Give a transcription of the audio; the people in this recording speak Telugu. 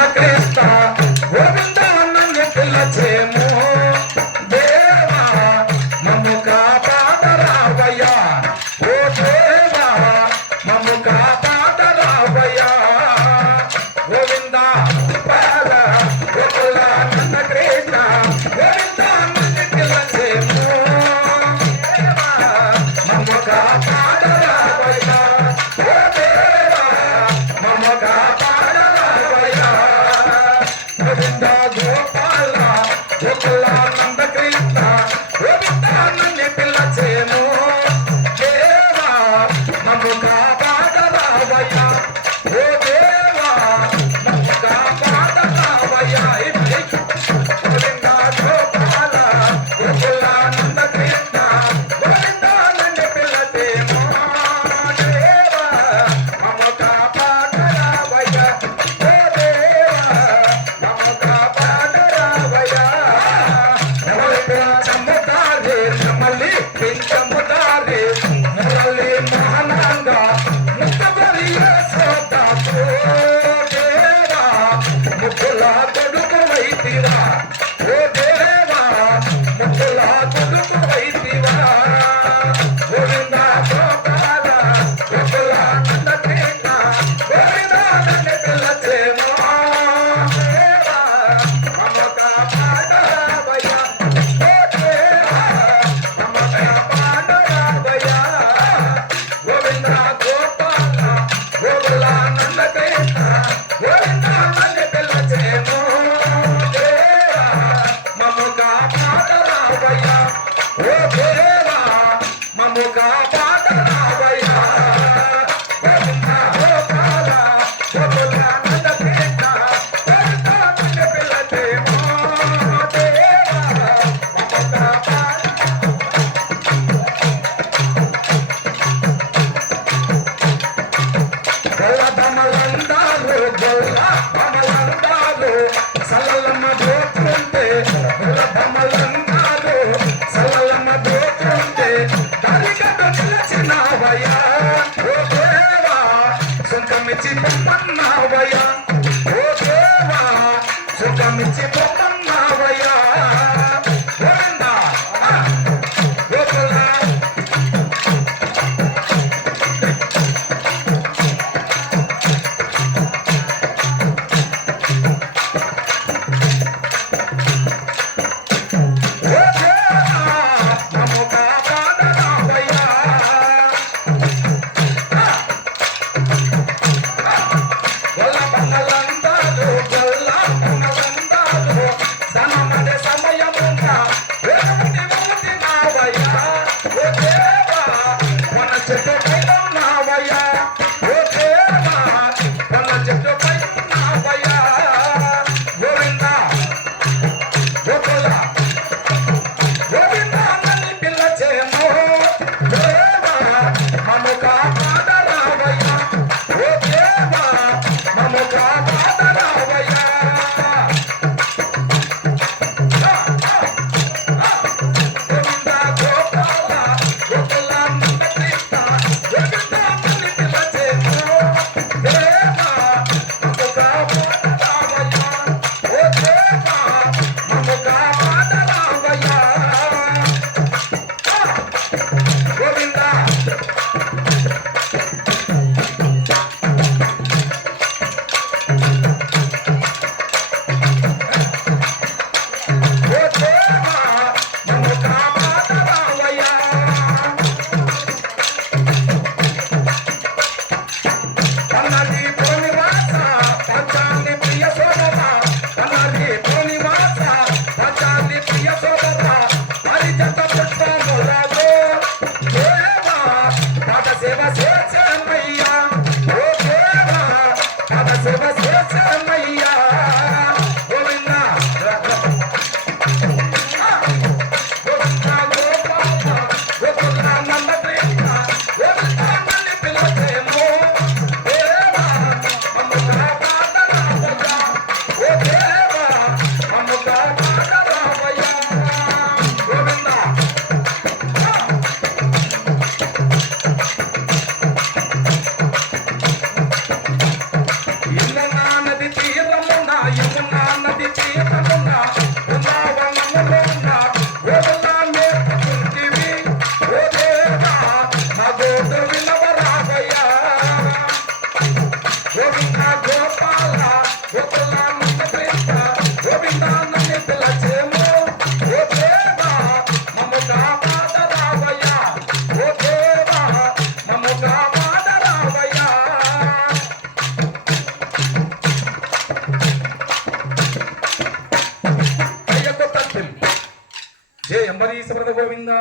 నందకృష్ణ గోవింద నన్ను పిల్లచేము దేవా మమ్ము కాపాడరావయ్యా ఓ దేవా మమ్ము కాపాడరావయ్యా గోవింద పాల గోకుల నందకృష్ణ గోవింద నన్ను పిల్లచేము దేవా మమ్ము కాపాడరావయ్యా ఓ దేవా మమ్ము కాపాడరావయ్యా గోవింద గోపాల గోకుల నందకృష్ణ గోవింద నన్ను పిల్లచేము దేవా మమ్ము కాపాడరావయ్యా ఓ దేవా మమ్ము కాపాడరావయ్యా గోవింద గోపాల గోకుల నందకృష్ణ గోవింద నన్ను పిల్లచేము దేవా మమ్ము కాపాడరావయ్యా ఓ దేవా మమ్ము కాపాడరావయ్యా పెంచముతారే మళ్ళీ పెంచముతారే మురళి మహానంగా ముత్తబలియ సోదా దేవా ముక్కుల కొడుకు వైతివా ఓ దేవా ముక్కుల కొడుకు వైతివా గోవింద గోపాల గోకుల నందకృష్ణ గోవింద నన్ను పిల్లచేము దేవా మమ్ము కాపాడరావయ్యా ఓ దేవా మమ్ము కాపాడరావయ్యా గోవింద గోపాల గోకుల నందకృష్ణ గోవింద నన్ను పిల్లచేము దేవా మమ్ము కాపాడరావయ్యా ఓ దేవా మమ్ము కాపాడరావయ్యా గోవింద గోపాల గోకుల నందకృష్ణ గోవింద నన్ను పిల్లచేము దేవా మమ్ము కాపాడ గొల్లదమలందాలు గొల్లదమలందాలు సల్లమ్మ దోచుంటే గొల్లదమలందాలు సల్లమ్మ దోచుంటే దారిగడ్డ నిలచినావయ్యా ఓ దేవా సుఖమిచ్చి పొమ్మన్నావయ్యా ఓ దేవా సుఖమిచ్చి పొమ్మన్నావయ్యా గోవింద గోకుల ఓ దేవా మమ్ము కాపాడరావయ్యా గొల్లబంగళందాలు గొల్లబంగళందాలు గోడు వినవరావయ్యా గోవింద గోపాల గోకుల కృష్ణ గోవింద నన్ను పిలచేము ఓ దేవా మమ్ము కాపాడరావయ్యా ఓ దేవా మమ్ము కాపాడరావయ్యా జయ అంబరీశ వరద గోవింద